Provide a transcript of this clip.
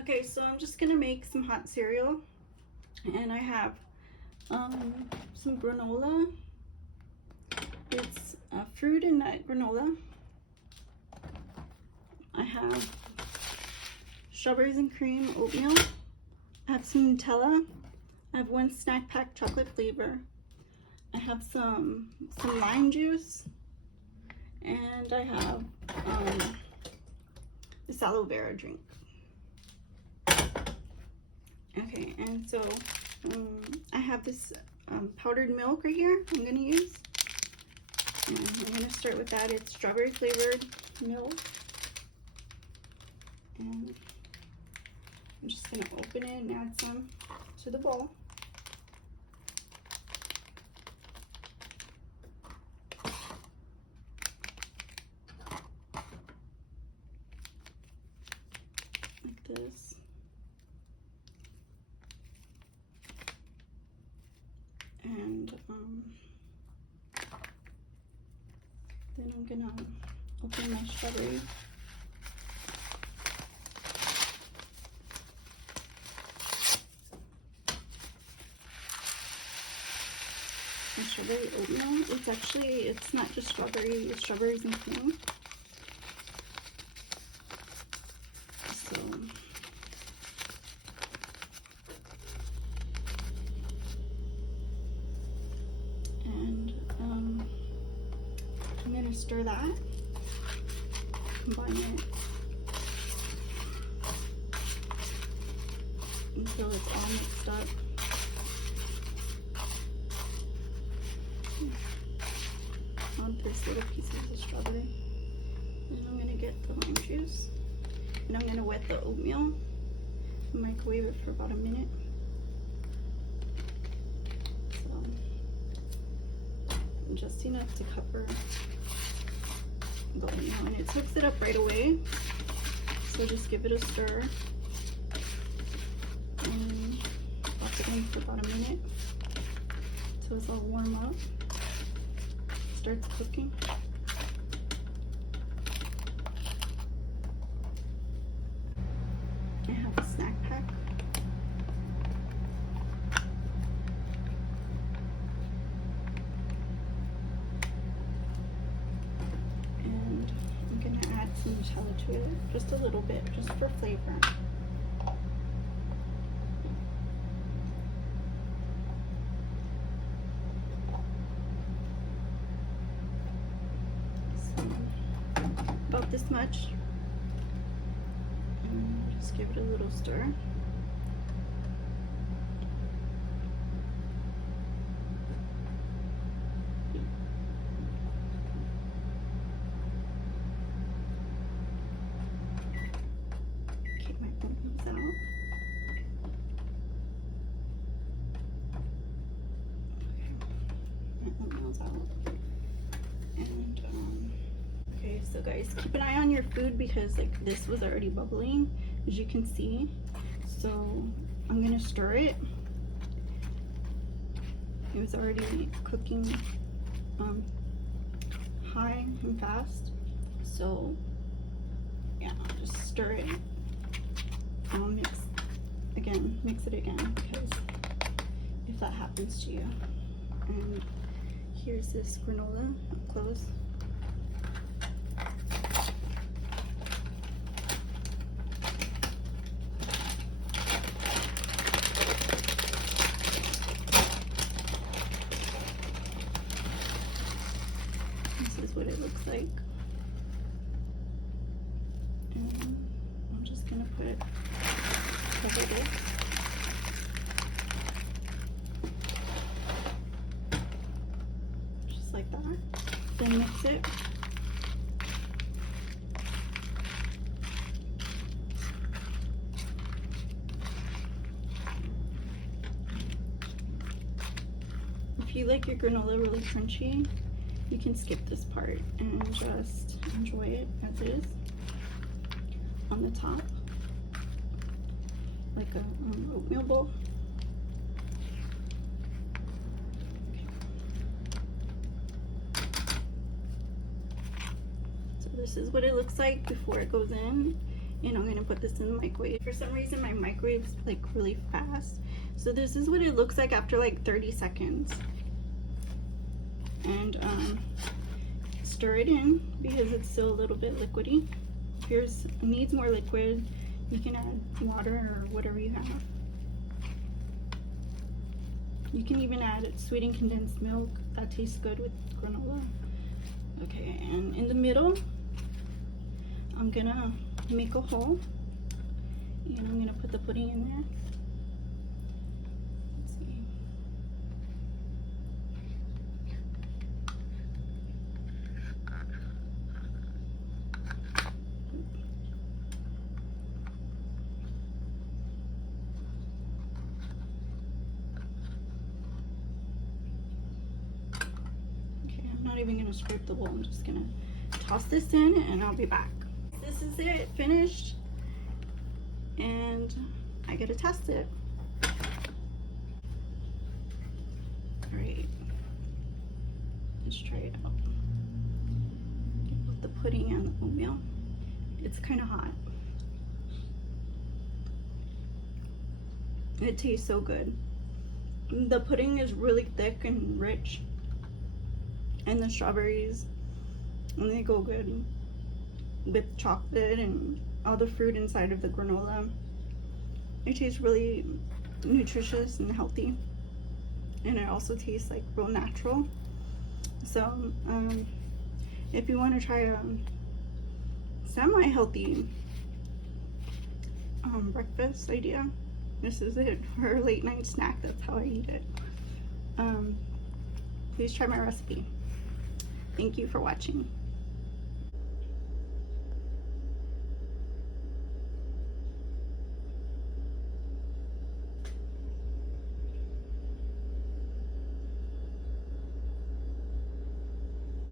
Okay, so I'm just gonna make some hot cereal, and I have some granola. It's fruit and nut granola. I have strawberries and cream oatmeal. I have some Nutella. I have one snack pack chocolate flavor. I have some lime juice, and I have this aloe vera drink. Okay, and so I have this powdered milk right here I'm going to use. And I'm going to start with that. It's strawberry flavored milk. And I'm just going to open it and add some to the bowl. Like this. And then I'm gonna open my strawberry. My strawberry oatmeal. It's not just strawberry, it's strawberries and cream. So I'm going to stir that, combine it until it's all mixed up. I'll put little pieces of strawberry. And I'm going to get the lime juice. And I'm going to wet the oatmeal and microwave it for about a minute. So, just enough to cover the oatmeal, and it soaks it up right away. So just give it a stir and pop it in for about a minute so it's all warm up. Starts cooking. I have a snack pack. And I'm going to add some Nutella to it, just a little bit, just for flavor. So, about this much. Just give it a little stir. Keep my oatmeals out. Okay, my oatmeals out. And okay, so guys, keep an eye on your food because like this was already bubbling, as you can see. So I'm gonna stir it. It was already cooking high and fast. So yeah, just stir it. And I'll mix it again because if that happens to you. And here's this granola up close. This is what it looks like. And I'm just gonna cover this. Just like that. Then mix it. If you like your granola really crunchy, you can skip this part and just enjoy it as is on the top, like a oatmeal bowl. So this is what it looks like before it goes in. and I'm gonna put this in the microwave. For some reason my microwave's like really fast, so this is what it looks like after like 30 seconds. And stir it in because it's still a little bit liquidy. If yours needs more liquid, you can add water or whatever you have. You can even add sweetened condensed milk. That tastes good with granola. Okay, and in the middle, I'm gonna make a hole, and I'm gonna put the pudding in there. Let's see. Not even gonna scrape the bowl. I'm just gonna toss this in and I'll be back. This is it, finished, and I gotta test it. All right, let's try it out. With the pudding and the oatmeal, it's kind of hot. It tastes so good. The pudding is really thick and rich, and the strawberries, and they go good with chocolate and all the fruit inside of the granola. It tastes really nutritious and healthy, and it also tastes like real natural. So if you want to try a semi-healthy breakfast idea, this is it for a late night snack. That's how I eat it. Please try my recipe. Thank you for watching.